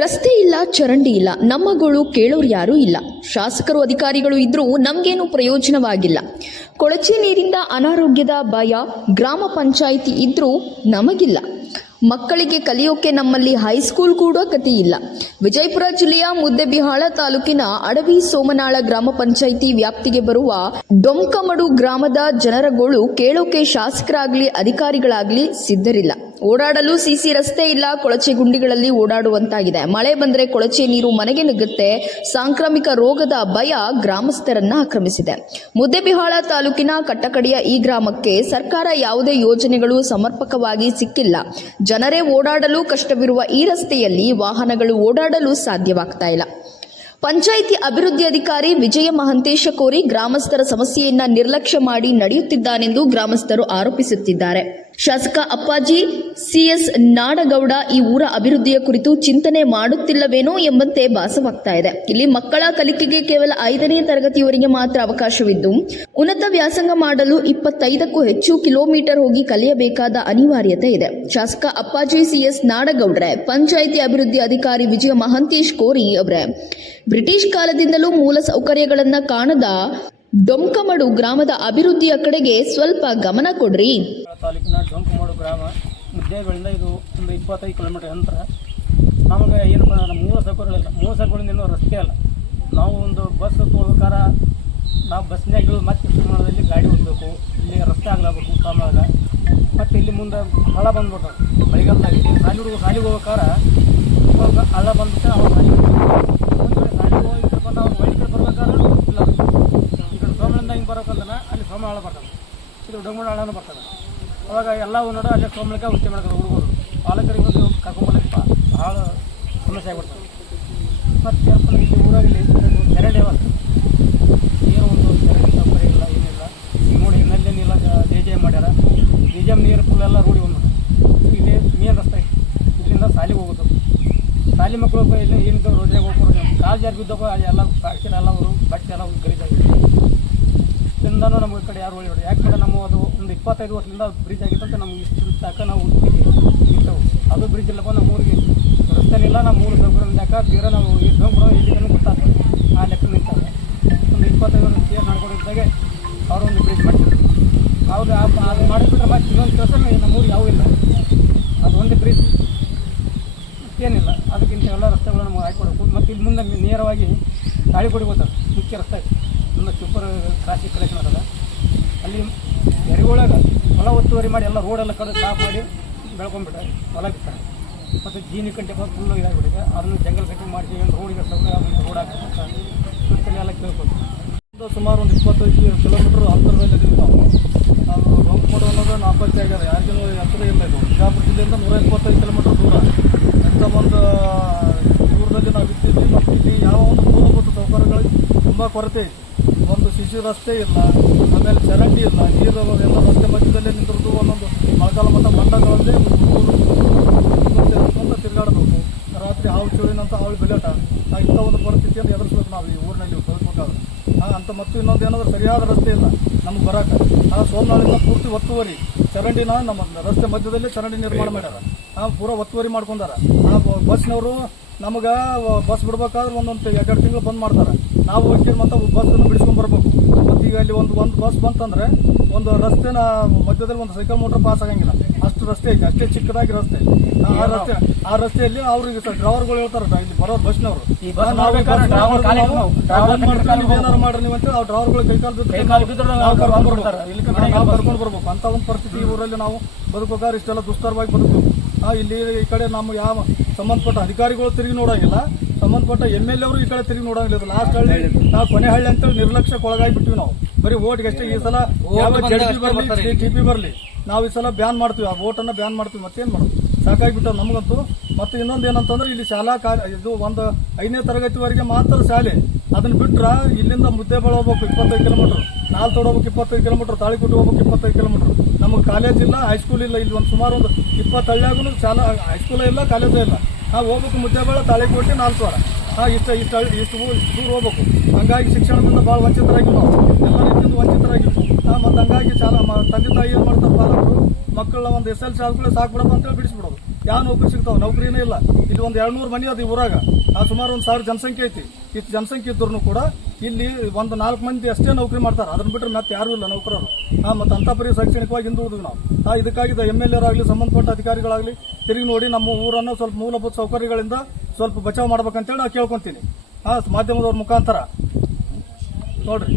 ರಸ್ತೆ ಇಲ್ಲ, ಚರಂಡಿ ಇಲ್ಲ, ನಮ್ಮ ಗೋಳು ಕೇಳೋರು ಯಾರೂ ಇಲ್ಲ. ಶಾಸಕರು ಅಧಿಕಾರಿಗಳು ಇದ್ರೂ ನಮಗೇನು ಪ್ರಯೋಜನವಾಗಿಲ್ಲ. ಕೊಳಚೆ ನೀರಿಂದ ಅನಾರೋಗ್ಯದ ಭಯ, ಗ್ರಾಮ ಪಂಚಾಯಿತಿ ಇದ್ರೂ ನಮಗಿಲ್ಲ. ಮಕ್ಕಳಿಗೆ ಕಲಿಯೋಕೆ ನಮ್ಮಲ್ಲಿ ಹೈಸ್ಕೂಲ್ ಕೂಡ ಗತಿ ಇಲ್ಲ. ವಿಜಯಪುರ ಜಿಲ್ಲೆಯ ಮುದ್ದೇಬಿಹಾಳ ತಾಲೂಕಿನ ಅಡವಿ ಸೋಮನಾಳ ಗ್ರಾಮ ಪಂಚಾಯಿತಿ ವ್ಯಾಪ್ತಿಗೆ ಬರುವ ಡೊಂಕಮಡು ಗ್ರಾಮದ ಜನರ ಗೋಳು ಕೇಳೋಕೆ ಶಾಸಕರಾಗ್ಲಿ ಅಧಿಕಾರಿಗಳಾಗ್ಲಿ ಸಿದ್ಧರಿಲ್ಲ. ಓಡಾಡಲು ಸಿಸಿ ರಸ್ತೆ ಇಲ್ಲ, ಕೊಳಚೆ ಗುಂಡಿಗಳಲ್ಲಿ ಓಡಾಡುವಂತಾಗಿದೆ. ಮಳೆ ಬಂದರೆ ಕೊಳಚೆ ನೀರು ಮನೆಗೆ ನುಗ್ಗುತ್ತೆ. ಸಾಂಕ್ರಾಮಿಕ ರೋಗದ ಭಯ ಗ್ರಾಮಸ್ಥರನ್ನ ಆಕ್ರಮಿಸಿದೆ. ಮುದ್ದೇಬಿಹಾಳ ತಾಲೂಕಿನ ಕಟ್ಟಕಡೆಯ ಈ ಗ್ರಾಮಕ್ಕೆ ಸರ್ಕಾರ ಯಾವುದೇ ಯೋಜನೆಗಳು ಸಮರ್ಪಕವಾಗಿ ಸಿಕ್ಕಿಲ್ಲ. ಜನರೇ ಓಡಾಡಲು ಕಷ್ಟವಿರುವ ಈ ರಸ್ತೆಯಲ್ಲಿ ವಾಹನಗಳು ಓಡಾಡಲು ಸಾಧ್ಯವಾಗ್ತಾ ಇಲ್ಲ. ಪಂಚಾಯಿತಿ ಅಭಿವೃದ್ಧಿ ಅಧಿಕಾರಿ ವಿಜಯ ಮಹಂತೇಶ ಕೋರಿ ಗ್ರಾಮಸ್ಥರ ಸಮಸ್ಯೆಯನ್ನ ನಿರ್ಲಕ್ಷ್ಯ ಮಾಡಿ ನಡೆಯುತ್ತಿದ್ದಾನೆಂದು ಗ್ರಾಮಸ್ಥರು ಆರೋಪಿಸುತ್ತಿದ್ದಾರೆ. ಶಾಸಕ ಅಪ್ಪಾಜಿ ಸಿಎಸ್ ನಾಡಗೌಡ ಈ ಊರ ಅಭಿವೃದ್ಧಿಯ ಕುರಿತು ಚಿಂತನೆ ಮಾಡುತ್ತಿಲ್ಲವೇನೋ ಎಂಬಂತೆ ಭಾಸವಾಗ್ತಾ ಇದೆ. ಇಲ್ಲಿ ಮಕ್ಕಳ ಕಲಿಕೆಗೆ ಕೇವಲ 5ನೇ ತರಗತಿಯವರೆಗೆ ಮಾತ್ರ ಅವಕಾಶವಿದ್ದು, ಉನ್ನತ ವ್ಯಾಸಂಗ ಮಾಡಲು 25ಕ್ಕೂ ಹೆಚ್ಚು ಕಿಲೋಮೀಟರ್ ಹೋಗಿ ಕಲಿಯಬೇಕಾದ ಅನಿವಾರ್ಯತೆ ಇದೆ. ಶಾಸಕ ಅಪ್ಪಾಜಿ ಸಿಎಸ್ ನಾಡಗೌಡ್ರೆ, ಪಂಚಾಯಿತಿ ಅಭಿವೃದ್ಧಿ ಅಧಿಕಾರಿ ವಿಜಯ ಮಹಂತೇಶ್ ಕೋರಿ ಅವರೇ, ಬ್ರಿಟಿಷ್ ಕಾಲದಿಂದಲೂ ಮೂಲ ಸೌಕರ್ಯಗಳನ್ನ ಕಾಣದ ಡೊಂಕಮಡು ಗ್ರಾಮದ ಅಭಿವೃದ್ಧಿಯ ಕಡೆಗೆ ಸ್ವಲ್ಪ ಗಮನ ಕೊಡ್ರಿ. ತಾಲೂಕಿನ ಡೊಂಕಮಡು ಗ್ರಾಮ ಮುದ್ದೇಗಳಿಂದ ಇದು ಒಂದು 25 ಕಿಲೋಮೀಟರ್ ಅಂತರ. ನಮಗೆ ಏನಪ್ಪ ಅಂದ್ರೆ ಮೂಲ ಸೌಕರ್ಯಗಳಿಲ್ಲ. ಮೂಲ ಸೌಕರ್ಯದಿಂದ ರಸ್ತೆ ಅಲ್ಲ. ನಾವು ಒಂದು ಬಸ್ ಹೋಗ್ಬೇಕಾರ ನಾವು ಬಸ್ನಾಗ ಮತ್ತೆ ಶಿವಮೊಗ್ಗದಲ್ಲಿ ಗಾಡಿ ಹೋಗ್ಬೇಕು. ಇಲ್ಲಿ ರಸ್ತೆ ಆಗಲಾಗಬೇಕು ಕಾಮಾಗ. ಮತ್ತು ಇಲ್ಲಿ ಮುಂದೆ ಹಳ್ಳ ಬಂದ್ಬಿಟ್ಟು ಮಳೆಗಾಲದಾಗಿದೆ. ಸಾಲಿಗೆ ಹೋಗ್ಬೇಕಾರ ಹಳ್ಳ ಬಂದ್ಬಿಟ್ಟು ಅವ್ರು ಸಾಲಿಗೆ ಹೋಗಿ ನಾವು ವೈಟ್ ಕಡೆ ಬರ್ಬೇಕಾದ್ರೆ ಇಲ್ಲ, ಈ ಕಡೆ ಸೋಮಳಿಂದ ಹಿಂಗೆ ಬರೋಕಂತಾನೆ ಅಲ್ಲಿ ಸೋಮ ಹಳ್ಳ ಬರ್ತದೆ, ಇದು ಡೊಂಗಮಡು ಹಳ್ಳನೂ ಬರ್ತದೆ. ಅವಾಗ ಎಲ್ಲವೂ ನೋಡೋ ಅಲ್ಲೇ ಸೋಮಳಿಕ ಉಚ್ಚೆ ಮಾಡ್ತಾರೆ ಹುಡುಗರು. ಪಾಲಕರಿಗೆ ಒಂದು ಕರ್ಕೊಂಬರ್ಲಿಕ್ಕೆ ಭಾಳ ಸಮಸ್ಯೆ ಆಗ್ಬಿಡ್ತದೆ. ಮತ್ತು ಏನಪ್ಪ ಇಲ್ಲಿ ಊರಾಗಲಿ ಚರಂಡಿ ವ್ಯವಸ್ಥೆ ನೀರು ಒಂದು ಚರಂಡಿ ಸೌಕರ್ಯ ಇಲ್ಲ, ಏನಿಲ್ಲ. ಈಗ ನೋಡಿ ನಲ್ಲೇನಿಲ್ಲ, ಜೆ ಮಾಡ್ಯಾರ. ಜೆ ನೀರು ಫುಲ್ಲೆಲ್ಲ ರೂಢಿ ಒಂದು ಇಲ್ಲಿ ಮೇನ್ ರಸ್ತೆ ಇಲ್ಲಿಂದ ಸಾಲಿಗೆ ಹೋಗೋದು. ಶಾಲಿ ಮಕ್ಕಳು ಇಲ್ಲಿ ಏನಿದ್ದು ರೋಜಾಗ ಹೋಗ್ಬೋದು. ಕಾಲು ಜಾರಿ ಬಿದ್ದಪ್ಪ ಎಲ್ಲ ಫ್ಯಾಕ್ಚರ್ ಎಲ್ಲ ಅವರು ಬಟ್ಟೆ ಎಲ್ಲ ಗಲೀಜಾಗಿದೆ. ಇದರಿಂದನೂ ನಮಗೆ ಈ ಕಡೆ ಯಾರು ಒಳ್ಳೆ ಯಾಕಂದರೆ ನಮ್ಮ ಅದು ಒಂದು 25 ವರ್ಷದಿಂದ ಬ್ರಿಡ್ಜ್ ಆಗಿತ್ತು ಅಂತ ನಮ್ಗೆ ಇಷ್ಟು ತಕ್ಕ ನಾವು ಇರ್ತೇವೆ. ಅದು ಬ್ರಿಡ್ಜ್ ಇಲ್ಲಪ್ಪ ನಮ್ಮ ಊರಿಗೆ ರಸ್ತೆನಿಲ್ಲ. ನಮ್ಮ ಊರು ಸೌಕರ್ಯದಾಗ ತೀರ ನಾವು ಡೊಂಕಮಡು ಎಲ್ಲಿಗೂ ಗೊತ್ತಾಗ್ತದೆ. ಆ ಲೆಕ್ಕ ನಿಂತಾರೆ. ಒಂದು 25 ವರ್ಷ ಸೇರ್ ನಡ್ಕೊಂಡಿದ್ದಾಗೆ ಅವರು ಒಂದು ಬ್ರಿಡ್ಜ್ ಮಾಡ್ತಿದ್ರು. ಅವಾಗ ಅದು ಮಾಡಿಬಿಟ್ರೆ ಮತ್ತೆ ಇನ್ನೊಂದು ಕೆಲಸ ನಮ್ಮ ಊರಿಗೆ ಯಾವೂ ಇಲ್ಲ. ಅದು ಒಂದು ಬ್ರಿಡ್ಜ್ ಏನಿಲ್ಲ. ಅದಕ್ಕಿಂತ ಎಲ್ಲ ರಸ್ತೆಗಳು ನಮಗೆ ಹಾಕಿಕೊಡಬೇಕು. ಮತ್ತು ಇಲ್ಲಿ ಮುಂದೆ ನೇರವಾಗಿ ತಾಳಿಕೋಡಿಗೆ ಹೋಗ್ತಾರೆ. ಮುಖ್ಯ ರಸ್ತೆ ಮುಂದೆ ಸೂಪರ್ ಟ್ರಾಫಿಕ್ ಕಲೆಕ್ಷನ್ ಅದಲ್ಲ. ಅಲ್ಲಿ ಎರಿಗೊಳಗೆ ಹೊಲ ಒತ್ತುವರಿ ಮಾಡಿ ಎಲ್ಲ ರೋಡೆಲ್ಲ ಕಡೆ ಸಾಫ್ ಮಾಡಿ ಬೆಳ್ಕೊಂಡ್ಬಿಟ್ರೆ ಹೊಲ ಬಿಡ್ತಾರೆ. ಮತ್ತು ಜೀನಿ ಕಂಟೆ ಫುಲ್ಲು ಇದಾಗ್ಬಿಟ್ಟಿದೆ. ಅದನ್ನು ಜಂಗಲ್ ಕಟ್ಟಿಂಗ್ ಮಾಡಿಸಿ ಏನು ರೋಡಿಗೆ ಸೌಕರ್ಯ ರೋಡ್ ಹಾಕ್ಬೇಕಂತ ಸುತ್ತಲ್ಲಿ ಎಲ್ಲ ಕೇಳ್ಬೋದು. ಸುಮಾರು ಒಂದು 25 ಕಿಲೋಮೀಟ್ರ್ ಅಂತರದಲ್ಲಿ ಇದ್ದೀವಿ ನಾವು. ಡೊಂಕಮಡು ಅನ್ನೋದು 40 ಆಗ್ಯಾರ. ಯಾರಿಗೂ ಹತ್ತಿರ ಇಲ್ಲ. ಇದು ಬಿಜಾಪುರ ಜಿಲ್ಲೆಯಿಂದ 125 ಕಿಲೋಮೀಟ್ರ್ ದೂರ. ಇಂಥ ಒಂದು ದೂರದಲ್ಲಿ ನಾವು ಇದ್ದೀವಿ. ಮತ್ತು ಇಲ್ಲಿ ಯಾವ ಒಂದು ಮೂಲಭೂತ ಸೌಕರ್ಯಗಳು ತುಂಬ ಕೊರತೆ ಇದೆ. ಒಂದು ಸಿಸಿ ರಸ್ತೆ ಇಲ್ಲ, ಆಮೇಲೆ ಚರಂಡಿ ಇಲ್ಲ, ನೀರು ಎಲ್ಲ ರಸ್ತೆ ಮಧ್ಯದಲ್ಲೇ ನಿಂತಿರೋದು. ಒಂದೊಂದು ಮಳೆಗಾಲ ಮತ್ತು ಮಂಡಗಳಲ್ಲೇ ತಿರುಗಾಡಬೇಕು. ರಾತ್ರಿ ಹಾವು ಚೂರಿನಂತ ಹಾವು ಬೆಳೆಟ. ಇಂಥ ಒಂದು ಪರಿಸ್ಥಿತಿಯನ್ನು ಎದುರಿಸ್ಬೇಕು ನಾವು ಈ ಊರಿನಲ್ಲಿ ಬದುಕಬೇಕಾದ್ರೆ. ಅಂತ ಮತ್ತು ಇನ್ನೊಂದು ಏನಾದರೂ ಸರಿಯಾದ ರಸ್ತೆ ಇಲ್ಲ ನಮ್ಗೆ ಬರೋಕೆ. ಸೋಮನಾಳಿಂದ ಪೂರ್ತಿ ಒತ್ತುವರಿ ಚರಂಡಿನ ನಮ್ಮ ರಸ್ತೆ ಮಧ್ಯದಲ್ಲಿ ಚರಂಡಿ ನಿರ್ಮಾಣ ಮಾಡ್ಯಾರ. ಪೂರ ಒತ್ತುವರಿ ಮಾಡ್ಕೊಂಡಾರ. ಬಸ್ನವರು ನಮಗೆ ಬಸ್ ಬಿಡ್ಬೇಕಾದ್ರೆ ಒಂದೊಂದು 2 ತಿಂಗಳು ಬಂದ್ ಮಾಡ್ತಾರೆ. ನಾವು ಹೋಗಿ ಮತ್ತು ಬಸ್ಸನ್ನು ಬಿಡಿಸ್ಕೊಂಡು ಬರಬೇಕು. ಮತ್ತು ಈಗ ಅಲ್ಲಿ ಒಂದು ಬಸ್ ಬಂತಂದರೆ ಒಂದು ರಸ್ತೆನ ಮಧ್ಯದಲ್ಲಿ ಒಂದು ಸೈಕಲ್ ಮೋಟ್ರ್ ಪಾಸ್ ಆಗಂಗಿಲ್ಲ. ಅಷ್ಟು ರಸ್ತೆ ಐತೆ, ಅಷ್ಟೇ ಚಿಕ್ಕದಾಗಿ ರಸ್ತೆ. ಆ ರಸ್ತೆಯಲ್ಲಿ ಅವ್ರಿಗೆ ಡ್ರೈವರ್ಗಳು ಹೇಳ್ತಾರೆ, ಇಲ್ಲಿ ಬರೋ ಬಸ್ನವರು ಏನಾರು ಮಾಡ್ರಿ ನೀವು ಅಂತ ಆ ಡ್ರೈವರ್ಗಳು ನಾವು ಕರ್ಕೊಂಡು ಬರ್ಬೇಕು. ಅಂತ ಒಂದು ಪರಿಸ್ಥಿತಿ ಈ ಊರಲ್ಲಿ ನಾವು ಬದುಕಬೇಕಾದ್ರೆ ಇಷ್ಟೆಲ್ಲ ದುಸ್ತರವಾಗಿ ಬದುಕಬೇಕು. ಇಲ್ಲಿ ಈ ಕಡೆ ನಮ್ಮ ಯಾವ ಸಂಬಂಧಪಟ್ಟ ಅಧಿಕಾರಿಗಳು ತಿರುಗಿ ನೋಡೋಂಗಿಲ್ಲ, ಸಂಬಂಧಪಟ್ಟ MLA ಅವರು ಈ ಕಡೆ ತಿರುಗಿ ನೋಡೋಂಗಿಲ್ಲ. ಲಾಸ್ಟ್ ಹಳ್ಳಿ ನಾವು ಕೊನೆ ಹಳ್ಳಿ ಅಂತೇಳಿ ನಿರ್ಲಕ್ಷ್ಯಕ್ಕೆ ಒಳಗಾಗಿಬಿಟ್ಟಿವಿ ನಾವು. ಬರೀ ಓಟ್ಗೆ ಅಷ್ಟೇ. ಈ ಸಲ ಯಾವ ಜಡ್ಪಿ ಬರಲಿ TP ಬರಲಿ ನಾವು ಈ ಸಲ ಬ್ಯಾನ್ ಮಾಡ್ತೀವಿ. ಆ ಓಟನ್ನು ಬ್ಯಾನ್ ಮಾಡ್ತೀವಿ. ಮತ್ತೇನು ಮಾಡೋದು, ಸಾಕಾಗಿಬಿಟ್ಟು ನಮಗಂತೂ. ಮತ್ತು ಇನ್ನೊಂದು ಏನಂತಂದ್ರೆ ಇಲ್ಲಿ ಶಾಲಾ ಇದು ಒಂದು 5ನೇ ತರಗತಿವರೆಗೆ ಮಾತ್ರ ಶಾಲೆ. ಅದನ್ನ ಬಿಟ್ರೆ ಇಲ್ಲಿಂದ ಮುದ್ದೇಬಿಹಾಳ ಹೋಗ್ಬೇಕು 25 ಕಿಲೋಮೀಟರ್, ನಾಲ್ತೋಡ್ ಹೋಗ್ಬೇಕು 25 ಕಿಲೋಮೀಟರ್, ತಾಳಿಕೋಟೆ ಹೋಗ್ಬೇಕು 25 ಕಿಲೋಮೀಟರ್. ನಮಗೆ ಕಾಲೇಜ್ ಇಲ್ಲ, ಹೈಸ್ಕೂಲ್ ಇಲ್ಲ. ಇಲ್ಲಿ ಒಂದು ಸುಮಾರು ಒಂದು 20 ಹಳ್ಳಿಯಾಗೂ ಶಾಲಾ ಹೈಸ್ಕೂಲೇ ಇಲ್ಲ, ಕಾಲೇಜೇ ಇಲ್ಲ. ನಾವು ಹೋಗ್ಬೇಕು ಮುದ್ದೇಬಿಹಾಳ, ತಾಳಿಕೋಟೆ, ನಾಲ್ತೋಡ. ಇಷ್ಟು ದೂರ ಹೋಗ್ಬೇಕು. ಹಂಗಾಗಿ ಶಿಕ್ಷಣದಿಂದ ಭಾಳ ವಂಚಿತರಾಗಿವಿ ನಾವು, ಎಲ್ಲ ರೀತಿಯಿಂದ ವಂಚಿತರಾಗಿವಿ. ಮತ್ತು ಹಂಗಾಗಿ ತಂದೆ ತಾಯಿ ಏನು ಮಾಡ್ತಾರೆ, ಪಾಲಕರು ಮಕ್ಕಳ ಒಂದು SLC ಆದ್ಮೇಲೆ ಸಾಕ್ಬಿಡೋದು ಅಂತೇಳಿ ಬಿಡಿಸ್ಬಿಡೋದು. ಯಾವ ನೌಕರಿ ಸಿಗ್ತಾವೆ? ನೌಕರಿನೇ ಇಲ್ಲ. ಇಲ್ಲಿ ಒಂದು 200 ಮನೆ ಅದು ಈ ಊರಾಗ, ಸುಮಾರು 1000 ಜನಸಂಖ್ಯೆ ಐತಿ. ಇಷ್ಟು ಜನಸಂಖ್ಯೆ ಇದ್ರೂ ಕೂಡ ಇಲ್ಲಿ ಒಂದು 4 ಮಂದಿ ಅಷ್ಟೇ ನೌಕರಿ ಮಾಡ್ತಾರೆ. ಅದನ್ನ ಬಿಟ್ಟರೆ ಮತ್ತೆ ಯಾರೂ ಇಲ್ಲ ನೌಕರರು. ಮತ್ತು ಅಂತ ಪರಿ ಶೈಕ್ಷಣಿಕವಾಗಿ ಹಿಂದುಳಿದ್ವಿ ನಾವು. ಇದಕ್ಕಾಗಿ MLA ಆಗಲಿ, ಸಂಬಂಧಪಟ್ಟ ಅಧಿಕಾರಿಗಳಾಗಲಿ ತಿರುಗಿ ನೋಡಿ ನಮ್ಮ ಊರನ್ನು ಸ್ವಲ್ಪ ಮೂಲಭೂತ ಸೌಕರ್ಯಗಳಿಂದ ಸ್ವಲ್ಪ ಬಚಾವ್ ಮಾಡ್ಬೇಕಂತೇಳಿ ನಾವು ಕೇಳ್ಕೊಂತೀನಿ ಮಾಧ್ಯಮದವ್ರ ಮುಖಾಂತರ ನೋಡ್ರಿ.